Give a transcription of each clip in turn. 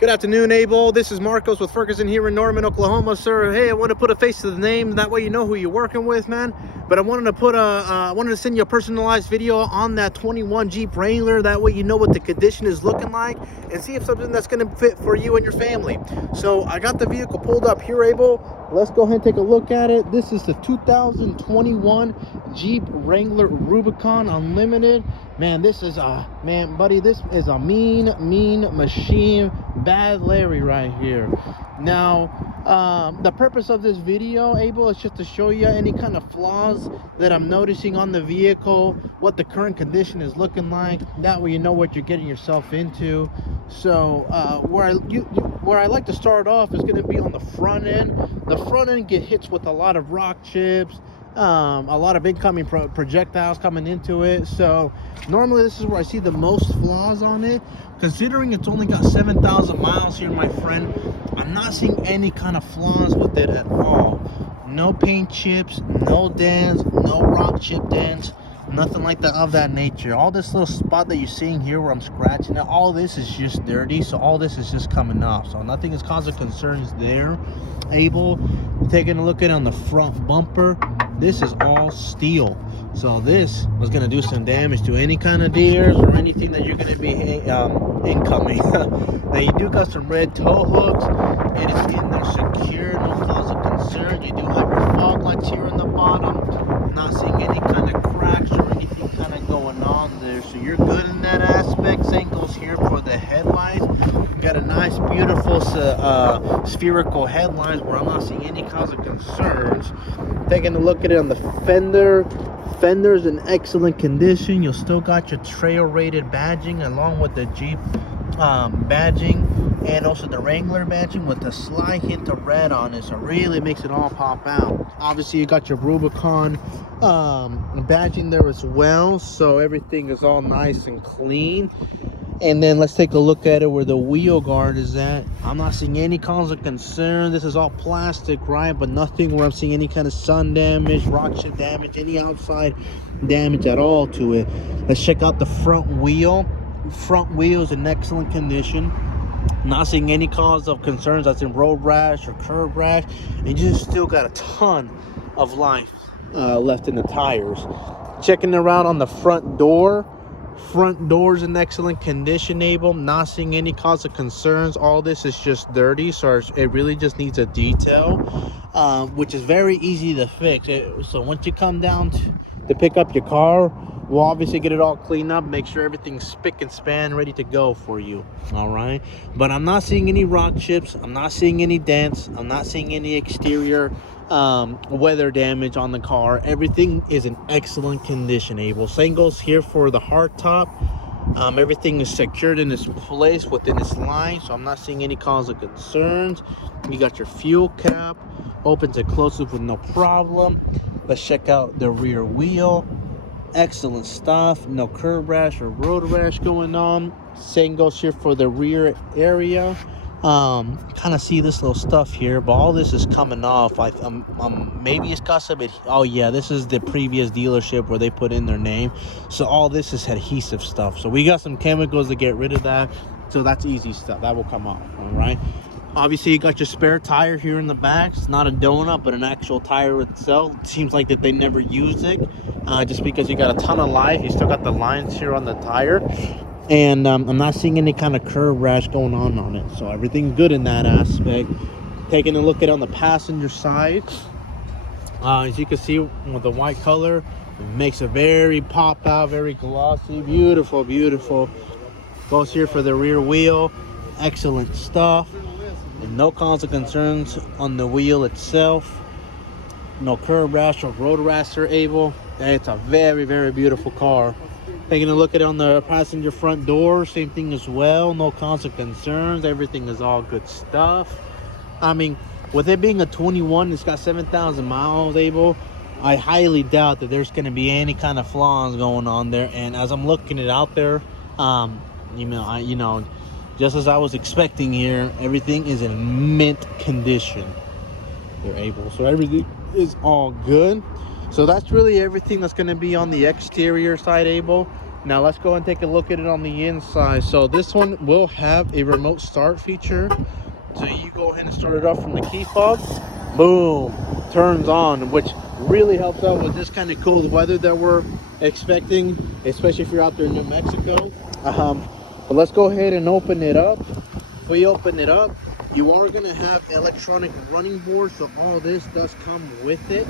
Good afternoon, Abel. This is Marcos with Ferguson here in Norman, Oklahoma, sir. Hey, I want to put a face to the name. That way you know who you're working with, man. But I wanted to send you a personalized video on that 21 Jeep Wrangler. That way you know what the condition is looking like and see if something that's going to fit for you and your family. So I got the vehicle pulled up here, Abel. Let's go ahead and take a look at it. This is the 2021 Jeep Wrangler Rubicon Unlimited. Man, this is buddy, this is a mean machine. Bad Larry right here. Now, the purpose of this video, Abel, is just to show you any kind of flaws that I'm noticing on the vehicle, what the current condition is looking like. That way you know what you're getting yourself into. So where I like to start off is going to be on the front end. The front end get hits with a lot of rock chips, a lot of incoming projectiles coming into it. So normally this is where I see the most flaws on it. Considering it's only got 7,000 miles here, my friend, I'm not seeing any kind of flaws with it at all. No paint chips, no dents, no rock chip dents, nothing like that of that nature. All this little spot that you're seeing here where I'm scratching it, all this is just dirty. So all this is just coming off. So nothing is causing concerns there. Abel, taking a look at it on the front bumper, this is all steel. So this was going to do some damage to any kind of deers or anything that you're going to be incoming. Now you do got some red tow hooks. It is in there secure, no cause of concern. You do have your fog lights here in the bottom. Not seeing any kind of cracks or anything kind of going on there. So you're good in that aspect. Same goes here for the headlights. Got a nice, beautiful spherical headlights where I'm not seeing any cause of concerns. Taking a look at it on the fender. Fender's in excellent condition. You'll still got your trail rated badging along with the Jeep badging and also the Wrangler badging with a slight hint of red on it, so it really makes it all pop out. Obviously you got your Rubicon badging there as well, so everything is all nice and clean. And then let's take a look at it where the wheel guard is at. I'm not seeing any cause of concern. This is all plastic, right? But nothing where I'm seeing any kind of sun damage, rock chip damage, any outside damage at all to it. Let's check out the front wheel. Front wheel is in excellent condition. Not seeing any cause of concerns that's in road rash or curb rash. And you just still got a ton of life left in the tires. Checking it out on the front door. Front doors in excellent condition, Abel. Not seeing any cause of concerns. All this is just dirty, so it really just needs a detail, which is very easy to fix. So once you come down to pick up your car, we'll obviously get it all cleaned up, make sure everything's spick and span, ready to go for you. All right, but I'm not seeing any rock chips. I'm not seeing any dents. I'm not seeing any exterior weather damage on the car. Everything is in excellent condition, Abel. Same goes here for the hard top. Everything is secured in its place within its line, so I'm not seeing any cause of concerns. You got your fuel cap, opens and closes with no problem. Let's check out the rear wheel. Excellent stuff. No curb rash or road rash going on. Same goes here for the rear area. Kind of see this little stuff here, but all this is coming off. Maybe it's got some. Oh yeah, this is the previous dealership where they put in their name, so all this is adhesive stuff. So we got some chemicals to get rid of that, so that's easy stuff that will come off. All right, obviously you got your spare tire here in the back. It's not a donut but an actual tire itself. It seems like that they never used it, just because you got a ton of life. You still got the lines here on the tire. And I'm not seeing any kind of curb rash going on it, so everything good in that aspect. Taking a look at it on the passenger side, as you can see with the white color, it makes it very pop out, very glossy, beautiful. Goes here for the rear wheel. Excellent stuff, and no cause of concerns on the wheel itself. No curb rash or road rash or Abel. It's a very beautiful car. Taking a look at it on the passenger front door, same thing as well. No cause of concerns. Everything is all good stuff. I mean, with it being a 21, it's got 7,000 miles, Abel. I highly doubt that there's going to be any kind of flaws going on there. And as I'm looking it out there, just as I was expecting here, everything is in mint condition. They're able, so everything is all good. So that's really everything that's going to be on the exterior side, Abel. Now let's go and take a look at it on the inside. So this one will have a remote start feature. So you go ahead and start it off from the key fob, boom, turns on, which really helps out with this kind of cold weather that we're expecting, especially if you're out there in New Mexico. But let's go ahead and open it up. If we open it up, you are going to have electronic running boards, so all this does come with it.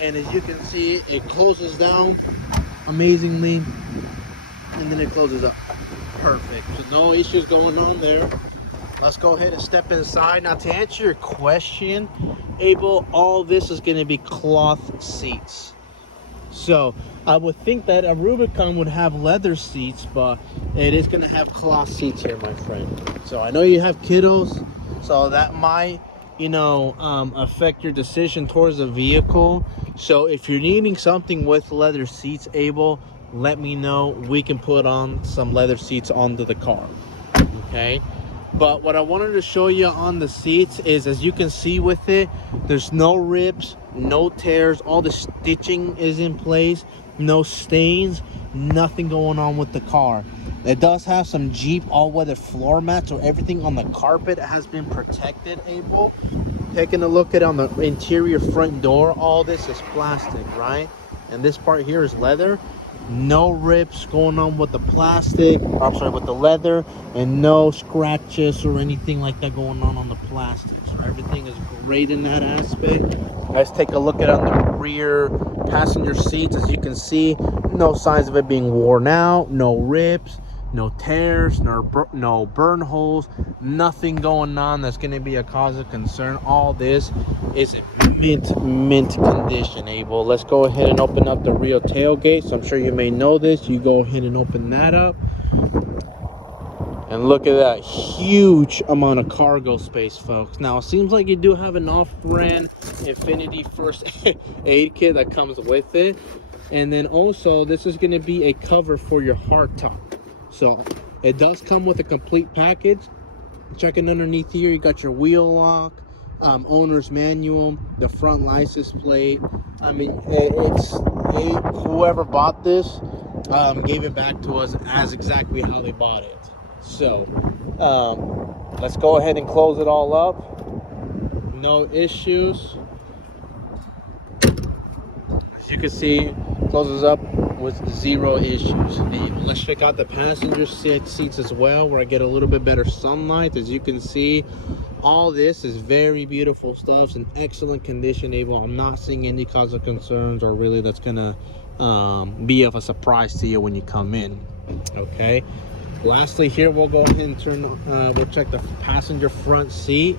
And as you can see, it closes down amazingly, and then it closes up. Perfect. So no issues going on there. Let's go ahead and step inside. Now, to answer your question, Abel, all this is going to be cloth seats. So I would think that a Rubicon would have leather seats, but it is going to have cloth seats here, my friend. So I know you have kiddos, so that might, you know, affect your decision towards the vehicle. So if you're needing something with leather seats, Abel, let me know. We can put on some leather seats onto the car. Okay. But what I wanted to show you on the seats is, as you can see with it, there's no rips, no tears, all the stitching is in place, no stains, nothing going on with the car. It does have some Jeep all-weather floor mats, so everything on the carpet has been protected, Abel. Taking a look at on the interior front door, all this is plastic, right? And this part here is leather. No rips going on with the plastic, I'm sorry, with the leather, and no scratches or anything like that going on the plastic. So everything is great in that aspect. Let's take a look at on the rear passenger seats. As you can see, no signs of it being worn out, no rips, no tears, no burn holes, nothing going on that's going to be a cause of concern. All this is in mint condition, Abel. Let's go ahead and open up the rear tailgate. So I'm sure you may know this. You go ahead and open that up, and look at that huge amount of cargo space, folks. Now it seems like you do have an off-brand Infinity first aid kit that comes with it, and then also this is going to be a cover for your hardtop. So it does come with a complete package. Checking underneath here, you got your wheel lock, owner's manual, the front license plate. I mean, whoever bought this gave it back to us as exactly how they bought it. So let's go ahead and close it all up. No issues. As you can see, closes up with zero issues. And let's check out the passenger seats as well, where I get a little bit better sunlight. As you can see, all this is very beautiful stuff. It's in excellent condition, Abel. I'm not seeing any cause of concerns or really that's gonna be of a surprise to you when you come in. Okay. Lastly, here we'll go ahead and we'll check the passenger front seat.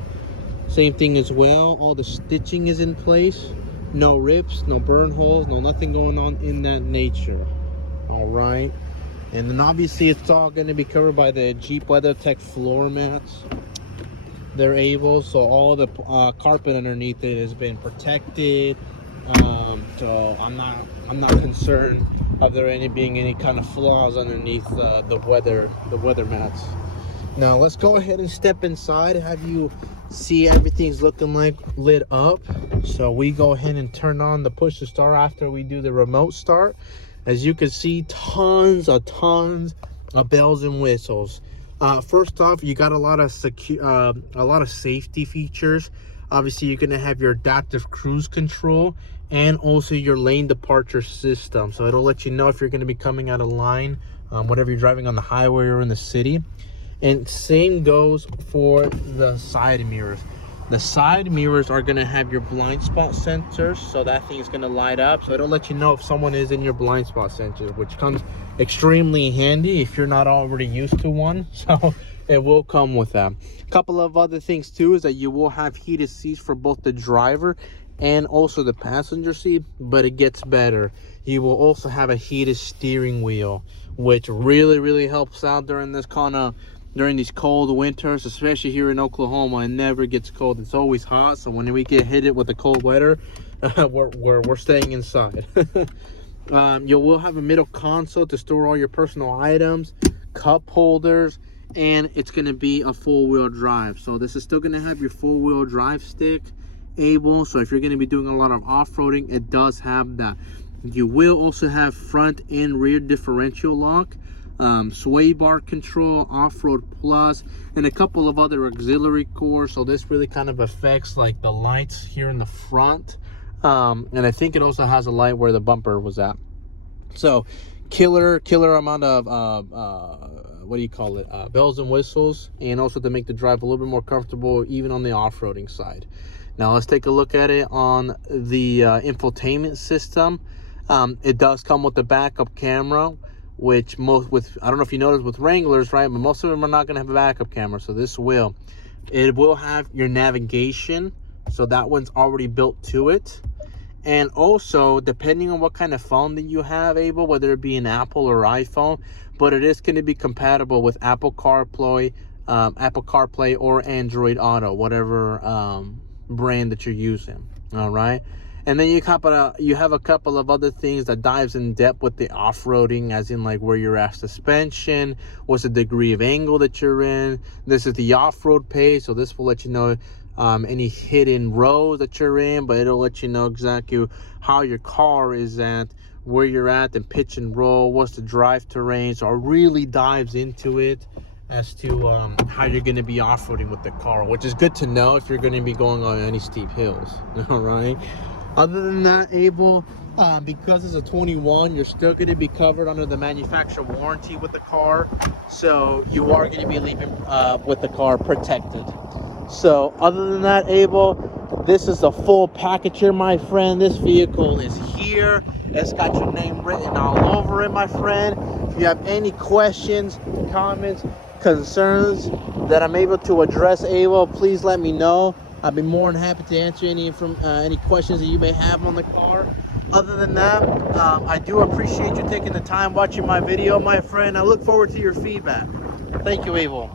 Same thing as well. All the stitching is in place. No rips, no burn holes, no nothing going on in that nature. All right. And then obviously it's all going to be covered by the Jeep WeatherTech floor mats. They're able, so all the carpet underneath it has been protected. So I'm not concerned of there being any kind of flaws underneath the weather mats. Now let's go ahead and step inside, have you see everything's looking like lit up. So we go ahead and turn on the push to start after we do the remote start. As you can see, tons of bells and whistles. First off, you got a lot of safety features. Obviously, you're gonna have your adaptive cruise control and also your lane departure system. So it'll let you know if you're gonna be coming out of line, whatever you're driving on the highway or in the city. And same goes for the side mirrors. The side mirrors are gonna have your blind spot sensors, so that thing is gonna light up. So it'll let you know if someone is in your blind spot sensor, which comes extremely handy if you're not already used to one. So it will come with that. A couple of other things too is that you will have heated seats for both the driver and also the passenger seat, but it gets better. You will also have a heated steering wheel, which really helps out during these cold winters, especially here in Oklahoma. It never gets cold. It's always hot. So when we get hit with the cold weather, we're staying inside. You will have a middle console to store all your personal items, cup holders, and it's going to be a four-wheel drive. So this is still going to have your four-wheel drive stick able. So if you're going to be doing a lot of off-roading, it does have that. You will also have front and rear differential lock, sway bar control, off-road plus, and a couple of other auxiliary cores. So this really kind of affects like the lights here in the front, and I think it also has a light where the bumper was at. So killer amount of what do you call it, bells and whistles, and also to make the drive a little bit more comfortable even on the off-roading side. Now let's take a look at it on the infotainment system. It does come with the backup camera, which I don't know if you noticed with Wranglers, right, but most of them are not going to have a backup camera. So this will. It will have your navigation, so that one's already built to it. And also, depending on what kind of phone that you have, Abel, whether it be an Apple or iPhone, but it is going to be compatible with Apple CarPlay or Android Auto, whatever brand that you're using. All right. And then you have a couple of other things that dives in depth with the off-roading, as in like where you're at suspension, what's the degree of angle that you're in. This is the off-road page, so this will let you know any hidden rows that you're in, but it'll let you know exactly how your car is at, where you're at, and pitch and roll, what's the drive terrain. So it really dives into it as to how you're going to be off-roading with the car, which is good to know if you're going to be going on any steep hills. All right. Other than that, Abel, because it's a 21, you're still going to be covered under the manufacturer warranty with the car, so you are going to be leaving with the car protected. So other than that, Abel, this is the full package here, my friend. This vehicle is here. It's got your name written all over it, my friend. If you have any questions, comments, concerns that I'm able to address, Abel, please let me know. I'd be more than happy to answer any questions that you may have on the car. Other than that, I do appreciate you taking the time watching my video, my friend. I look forward to your feedback. Thank you, Abel.